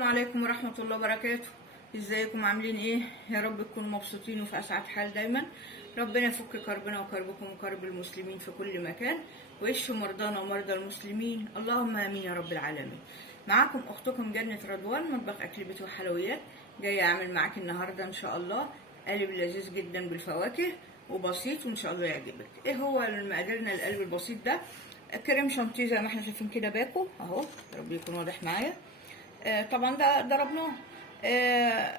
السلام عليكم ورحمة الله وبركاته. ازيكم عاملين ايه؟ يا رب تكونوا مبسوطين وفي اسعد حال دايما. ربنا يفك كربنا وكربكم وكرب المسلمين في كل مكان، ويشفي مرضانا ومرضى المسلمين، اللهم امين يا رب العالمين. معاكم اختكم جنة رضوان، مطبخ اكل بيت وحلويات. جاية اعمل معاكي النهارده ان شاء الله قالب لذيذ جدا بالفواكه وبسيط وان شاء الله يعجبك. ايه هو مقاديرنا القالب البسيط ده؟ كريم شانتيه زي ما احنا شايفين كده باكو اهو، يا رب يكون واضح معايا. طبعا ده ضربناه.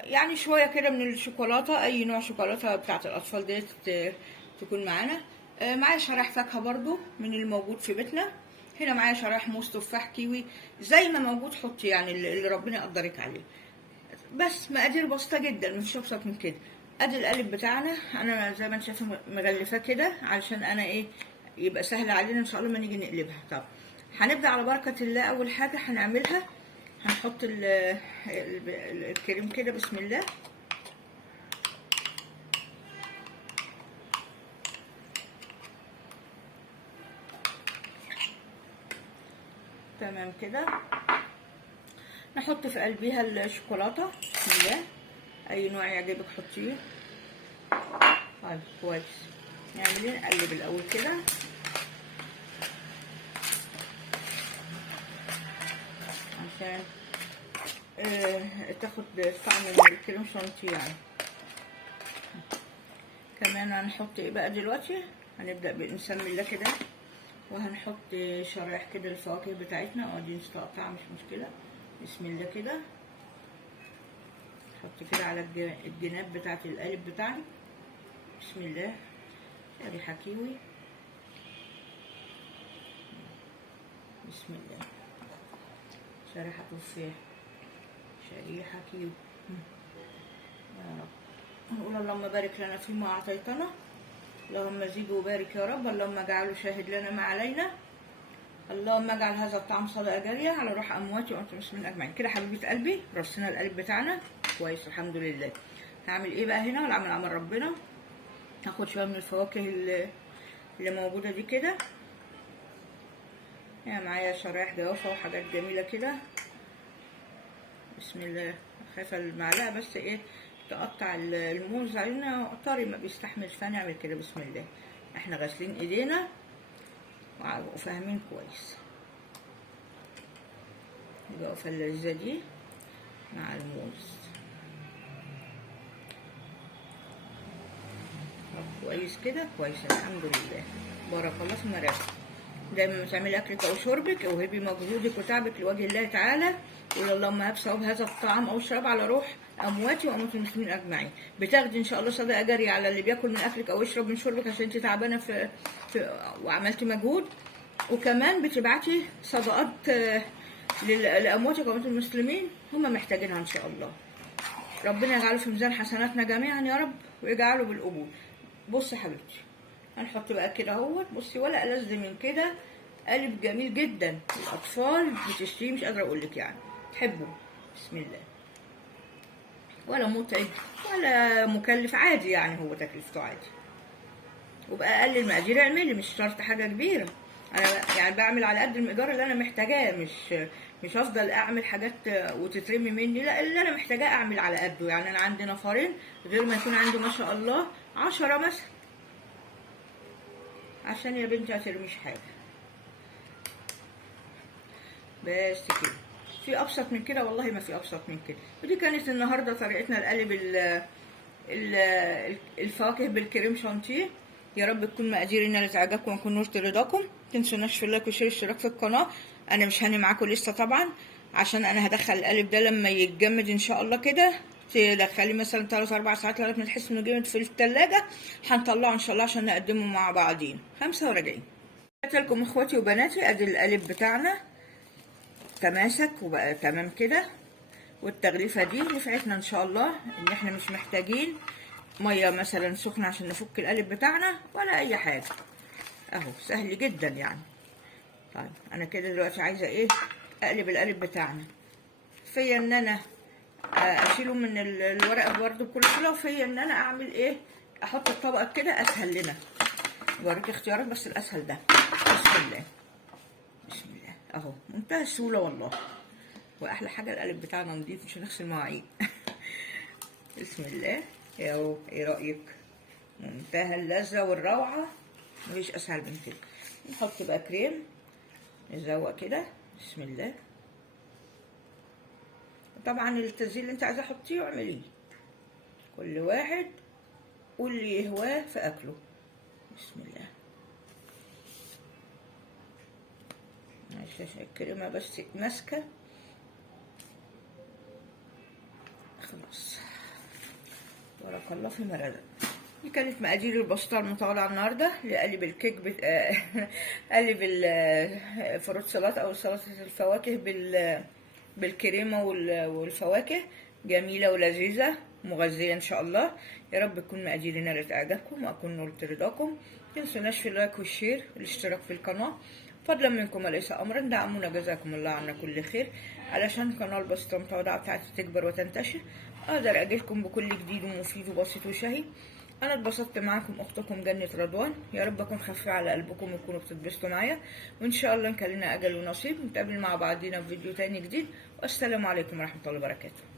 يعني شويه كده من الشوكولاته، اي نوع شوكولاته بتاعه الاطفال ديت تكون معانا. معايا شرايح فاكهه برضو من الموجود في بيتنا. هنا معايا شرايح موز، تفاح، كيوي، زي ما موجود حطي يعني اللي ربنا يقدرك عليه. بس مقادير بسيطه جدا، مفيش ابسط من كده. ادي القالب بتاعنا، انا زي ما انت شايفه مغلفاه كده علشان انا ايه يبقى سهل علينا ان شاء الله ما نيجي نقلبها. طب هنبدا على بركه الله. اول حاجه هنعملها هنحط الكريم كده، بسم الله. تمام كده. نحط في قلبيها الشوكولاته، بسم الله. اي نوع يعجبك حطيه. طيب كويس. نعمل ايه؟ نقلب الاول كده عشان تاخد طعم الكريم شانتيه يعني. كمان هنحط ايه بقى دلوقتي؟ هنبدا بنسمي الله كده، وهنحط شرايح كده الفواكه بتاعتنا، ودي مستقطعه مش مشكله. بسم الله كده. نحط كده على الجناب بتاعت القالب بتاعي، بسم الله. شريحه كيوي، بسم الله. شريحه تفاح، شريحه كيوي. يا رب نقول اللهم بارك لنا فيما اعطيتنا، اللهم زد وبارك يا رب، اللهم اجعله شاهد لنا ما علينا، اللهم اجعل هذا الطعام صدقه جاريه على روح امواتي وانتم مسلمين اجمعين. كده حبيبه قلبي رصينا القالب بتاعنا كويس الحمد لله. هعمل ايه بقى هنا؟ ولا اعمل عمل ربنا. هاخد شويه من الفواكه اللي موجوده دي كده. يعني معايا شرايح جوافه وحاجات جميله كده، بسم الله. خايفه المعلقه بس ايه تقطع الموز علينا طري ما بيستحملش، فنعمل كده بسم الله. احنا غاسلين ايدينا وفاهمين كويس. الجوافه اللذيذه دي مع الموز كويس كده، كويس الحمد لله. بارك الله في مرافق. دايما ما تعملي اكلك او شربك وهبي مجهودك وتعبك لوجه الله تعالى، قول اللهم هب ثواب هذا الطعام او الشراب على روح امواتي واموات المسلمين اجمعين. بتاخدي ان شاء الله صدقه جاريه على اللي بياكل من اكلك او يشرب من شربك عشان انت تعبانه وعملتي مجهود، وكمان بتبعتي صدقات لامواتك واموات المسلمين هم محتاجينها ان شاء الله. ربنا يجعله في ميزان حسناتنا جميعا يا رب، ويجعله بالقبول. بصي يا حبيبتي، هنحط بقى كده اهوت. بصي ولا ألذ من كده، قالب جميل جدا. الاطفال بتشتريه مش قادره اقول لك يعني تحبه. بسم الله. ولا متعب ولا مكلف، عادي يعني، هو تكلفته عادي. وباقل المقادير اعملي، مش شرط حاجه كبيره. انا يعني بعمل على قد المقدار اللي انا محتاجاه، مش هفضل اعمل حاجات وتترمي مني، لا، اللي انا محتاجاه اعمل على قده. يعني انا عندي نفرين، غير ما يكون عندي ما شاء الله 10 مثلا، عشان يا بنتي مترميش حاجه. بس كده، في ابسط من كده؟ والله ما في ابسط من كده. ودي كانت النهارده طريقتنا القالب الفواكه بالكريم شانتيه. يا رب تكون مقاديرنا اللي تعجبكم ونكون نرضي رضاكم. تنسوناش في اللايك والشير والاشتراك في القناه. انا مش هاني معاكم لسه طبعا، عشان انا هدخل القالب ده لما يتجمد ان شاء الله كده. تدخلي مثلا 3-4 ساعات لغايه ما تحس انه جامد في الثلاجه. هنطلعه ان شاء الله عشان نقدمه مع بعضين 5 وراجعين. لكم اخواتي وبناتي، ادي القالب بتاعنا تماسك وبقى تمام كده. والتغليفه دي نفعتنا ان شاء الله، ان احنا مش محتاجين ميه مثلا سخنه عشان نفك القالب بتاعنا ولا اي حاجه. اهو سهل جدا يعني. طيب انا كده دلوقتي عايزه ايه؟ اقلب القالب بتاعنا. فيا ان انا اشيله من الورق برده بكل سهوله، وفيا ان انا اعمل ايه؟ احط الطبق كده اسهل لنا. بوريك اختيارات بس الاسهل ده. بسم الله، بسم الله. اهو منتهى السهوله والله. واحلى حاجه القالب بتاعنا نضيف مش هنغسل مواعين. بسم الله. اهو، ايه رايك؟ منتهى اللذه والروعه، مفيش اسهل من كده. نحط بقى كريم، نزوق كده. بسم الله. طبعا التزيين اللي انت عايزاه حطيه واعمليه، كل واحد واللي يهواه في اكله. بسم الله. معلش الكريمه بس ماسكه، خلاص. بارك الله في مرقة. دي كانت مقادير البسطة المتواضعة النهاردة لقلب الكيك قلب الفروت سلطة أو سلطة الفواكه بالكريمة والفواكه. جميلة ولذيذة مغذية إن شاء الله. يا رب تكون مقاديري نالت إعجابكم وأكون نلت رضاكم. متنسوناش في اللايك والشير والاشتراك في القناة، فضلا منكم وليس أمرا. دعمونا جزاكم الله عنا كل خير، علشان قناة البسطة المتواضعة بتاعتي تكبر وتنتشر، أقدر أجيلكم بكل جديد ومفيد وبسيط وشهي. أنا اتبسطت معاكم، أختكم جنة رضوان. يا رب أكون خفيفة على قلبكم وتكونوا بتتبسطوا معايا، وإن شاء الله كان لنا أجل ونصيب نتقابل مع بعضينا في فيديو تاني جديد. والسلام عليكم ورحمة الله وبركاته.